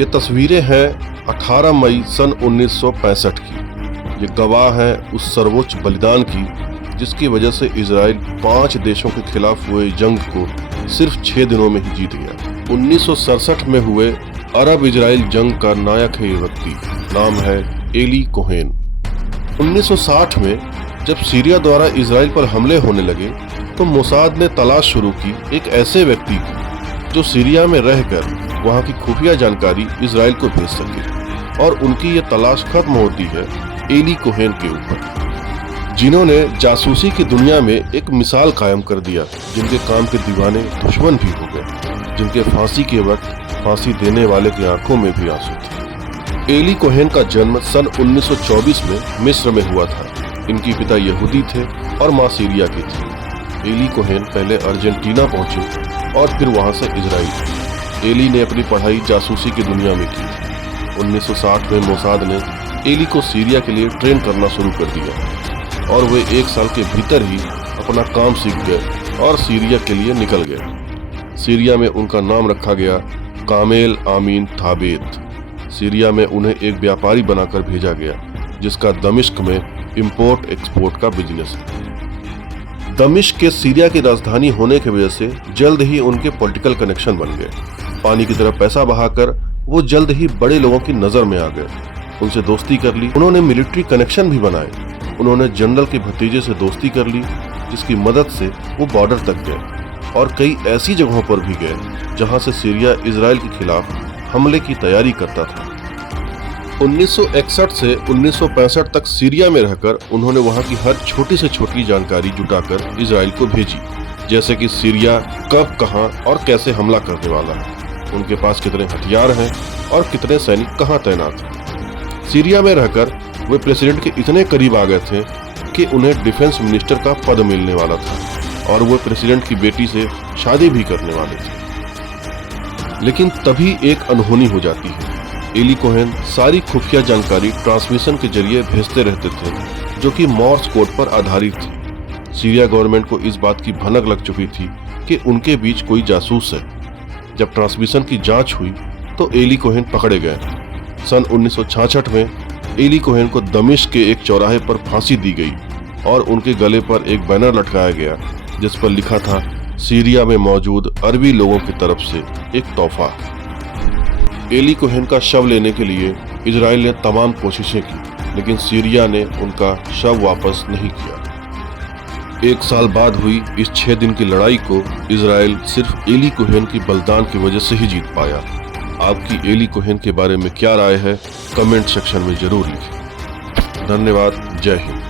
ये तस्वीरें हैं 18 मई सन 1965 की। ये गवाह है उस सर्वोच्च बलिदान की जिसकी वजह से इजराइल 5 देशों के खिलाफ हुए जंग को सिर्फ 6 दिनों में ही जीत गया। 1967 में हुए अरब इजराइल जंग का नायक है ये व्यक्ति, नाम है एली कोहेन। 1960 में जब सीरिया द्वारा इजराइल पर हमले होने लगे तो मोसाद ने तलाश शुरू की एक ऐसे व्यक्ति की जो सीरिया में रहकर वहां की खुफिया जानकारी इजराइल को भेज सके, और उनकी ये तलाश खत्म होती है एली कोहेन के ऊपर, जिन्होंने जासूसी की दुनिया में एक मिसाल कायम कर दिया, जिनके काम के दीवाने दुश्मन भी हो गए, जिनके फांसी के वक्त फांसी देने वाले की आंखों में भी आंसू थे। एली कोहेन का जन्म सन 1924 में मिस्र में हुआ था। इनके पिता यहूदी थे और मां सीरिया की थी। एली कोहेन पहले अर्जेंटीना पहुंचे और फिर वहां से इजराइल। एली ने अपनी पढ़ाई जासूसी की दुनिया में की। 1960 में मोसाद ने एली को सीरिया के लिए ट्रेन करना शुरू कर दिया और वे 1 साल के भीतर ही अपना काम सीख गए और सीरिया के लिए निकल गए। सीरिया में उनका नाम रखा गया कामेल आमीन थाबेत। सीरिया में उन्हें एक व्यापारी बनाकर भेजा गया जिसका दमिश्क में इंपोर्ट एक्सपोर्ट का बिजनेस है। दमिश्क के सीरिया की राजधानी होने की वजह से जल्द ही उनके पॉलिटिकल कनेक्शन बन गए। पानी की तरह पैसा बहाकर वो जल्द ही बड़े लोगों की नजर में आ गए। उनसे दोस्ती कर ली। उन्होंने मिलिट्री कनेक्शन भी बनाए। उन्होंने जनरल के भतीजे से दोस्ती कर ली जिसकी मदद से वो बॉर्डर तक गए और कई ऐसी जगहों पर भी गए जहां से सीरिया इजराइल के खिलाफ हमले की तैयारी करता था। 1961 से 1965 तक सीरिया में रहकर उन्होंने वहां की हर छोटी से छोटी जानकारी जुटाकर इजराइल को भेजी, जैसे कि सीरिया कब, कहां और कैसे हमला करने वाला है, उनके पास कितने हथियार हैं और कितने सैनिक कहां तैनात हैं। सीरिया में रहकर वे प्रेसिडेंट के इतने करीब आ गए थे कि उन्हें डिफेंस मिनिस्टर का पद मिलने वाला था और वे प्रेसिडेंट की बेटी से शादी भी करने वाले थे। लेकिन तभी एक अनहोनी हो जाती है। एली कोहेन सारी खुफिया जानकारी ट्रांसमिशन के जरिए भेजते रहते थे जो कि मॉर्स कोड पर आधारित थी। सीरिया गवर्नमेंट को इस बात की भनक लग चुकी थी कि उनके बीच कोई जासूस है। जब ट्रांसमिशन की जांच हुई तो एली कोहेन पकड़े गए। सन 1966 में एली कोहेन को दमिश्क के एक चौराहे पर फांसी दी गई और उनके गले पर एक बैनर लटकाया गया जिस पर लिखा था सीरिया में मौजूद अरबी लोगों की तरफ से एक तोहफा। एली कोहेन का शव लेने के लिए इजराइल ने तमाम कोशिशें की, लेकिन सीरिया ने उनका शव वापस नहीं किया। 1 साल बाद हुई इस 6 दिन की लड़ाई को इजराइल सिर्फ एली कोहेन की बलिदान की वजह से ही जीत पाया। आपकी एली कोहेन के बारे में क्या राय है, कमेंट सेक्शन में जरूर लिखें। धन्यवाद। जय हिंद।